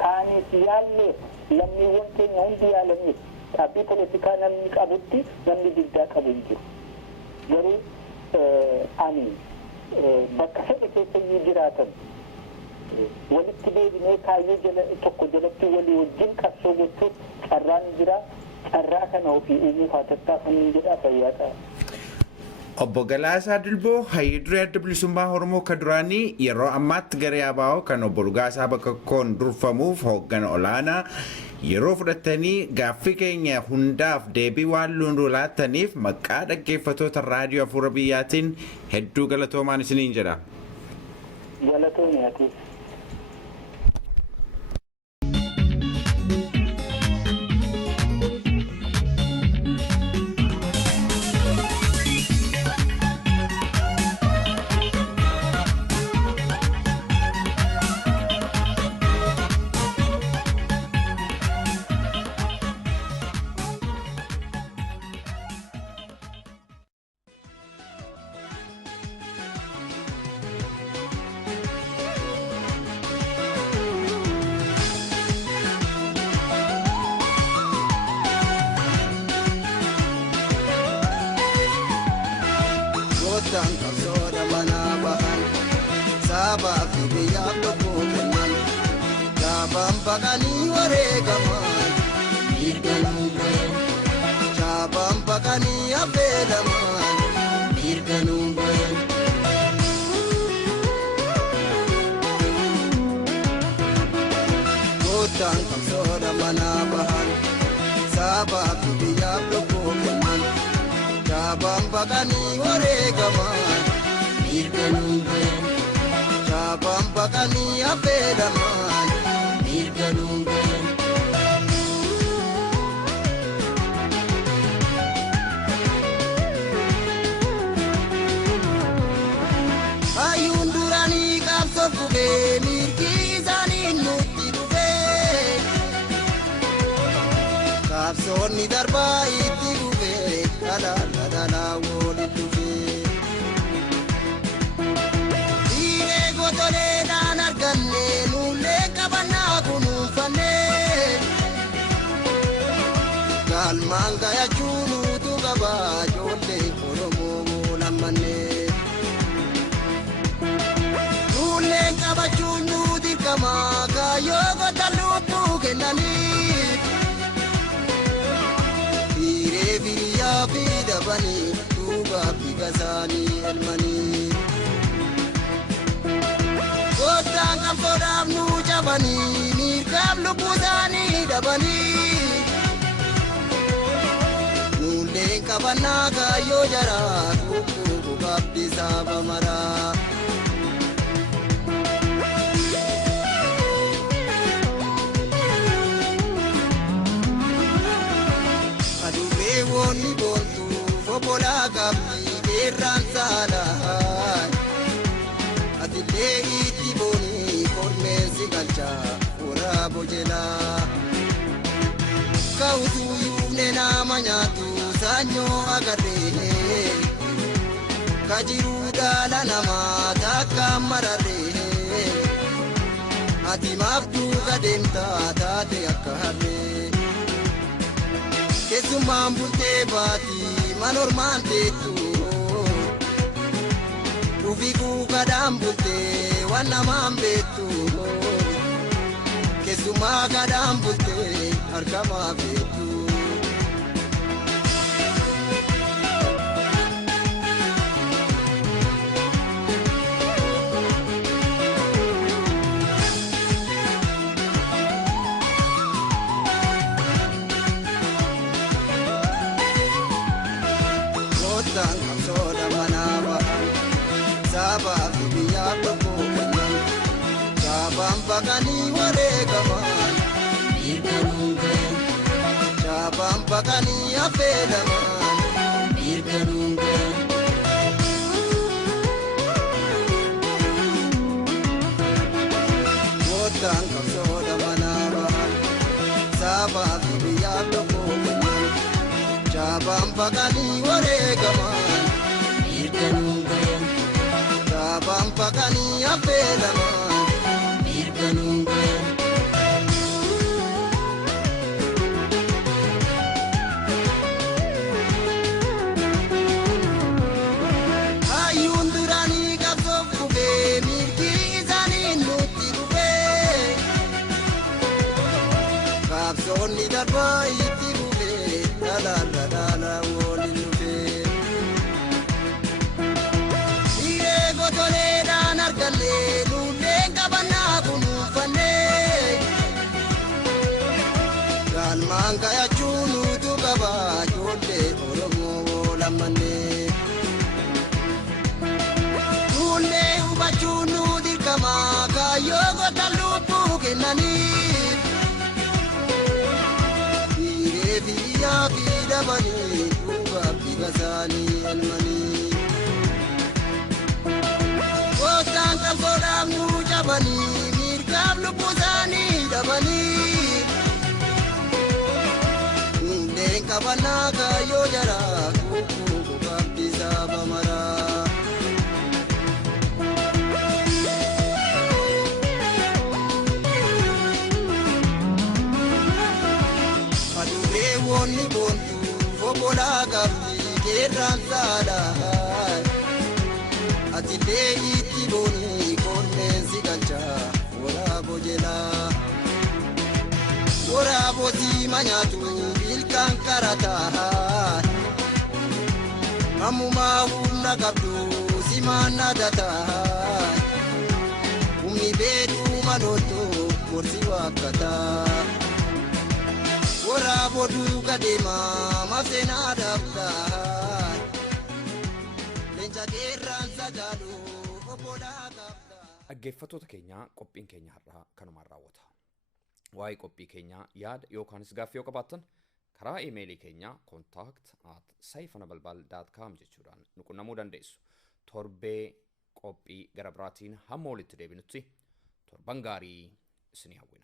kaanis yaalleef lammiiwwan keenya hundi yaalaniif dhaabbii poolitikaa namni qabutti namni diddaa qabu hin jiru. Garuu ani bakka fedhe keessa iyyuu jiraatan walitti deebinee kaayyoo tokko jalatti walii wajjin qabsoo gochuuf carraan jira. Carraa kana ofii uumuuf haa tattaafannu jedhaa fayyaa qaba. Obbo Galaasaa Dilboo hayyiduree adda bilisummaa Oromoo ka duraanii yeroo ammaatti garee ABO kan obbo Dhugaasaa Bakakkoon durfamuuf hooggana olaanaa yeroo fudhatanii gaaffii keenya hundaaf deebii waan nu laattaniif maqaa dhaggeeffattoota raadiyoo Afuura Biyyaatiin hedduu galatoomaa isiniin jedha. Galatoomaa ati. Sonni darba itti gube dala woli dufe Ire gotole dan arganne nulle kabana kunufanne Galmanga ya chunu tu gaba jolle Oromo lamanne Nulle kaba chunu dikama kayo gotalutu kenani Biriya bida bani tuba bigazani elmani Kotang kampodam nu jabani nikam lupuzani dabani Nuleng kabana kayo jara kuku bukabdi sabamara Woni bontu fobola gamni derran sala atile iti boni korme sigalcha ora bojela kaudu yune na manyatu sanyo agade kajiru dala nama takamarare ati maftu gademta tate akare Kesumam bulte bati manormante tu Uvigu kadam bulte wana mambe tu Kesuma kadam bulte arkama betu Soda manaba Saba biya pakokan Sabam pagani wale kaman Irganungan Sabam pagani apelaman Irganungan Wotang soda manaba Saba biya pakokan Sabam pagani wale kaman Irganungan Sabam pagani apelaman Irganungan Ayun durani kapsok kube mirki izani nuti kube Kapsoni darba iti kube Dala woli lufe dhabanii dhugaaf dhiiga isaanii elmanii. Gooftaan qabsoodhaaf nu jabanii mirgaaf lubbuu isaanii dhabanii. Hundeen qabannaa kaayyoo jaraa kukkuu kukaaf dhiisaa bamaraa. Adurree woonni boontuu obbolaa qabdi keerraan saadhaa. Atillee itti boonii qonneensi galchaa waraaboo jelaa. Waraaboo siima nyaatu ilkaan qarataa. Ammumaa humna qabdu simaan adataa. Humni beeduu manootoo morsi waakkataa. Waraaboo duuka deemaa mafseenaa dabdaa. Leenca geerraan sagaaluu obbolaa qabdaa. Dhaggeeffattoota keenyaa qophiin keenya har'aa kanumaan raawwata. Waa'ee qophii keenyaa yaada yookaanis gaaffii yoo qabaattan karaa iimeelii keenyaa contact@saifanabalbal.com jechuudhaan nu qunnamuu dandeessu. Torbee qophii gara biraatiin hamma walitti deebinutti torban gaarii isinii hawwina.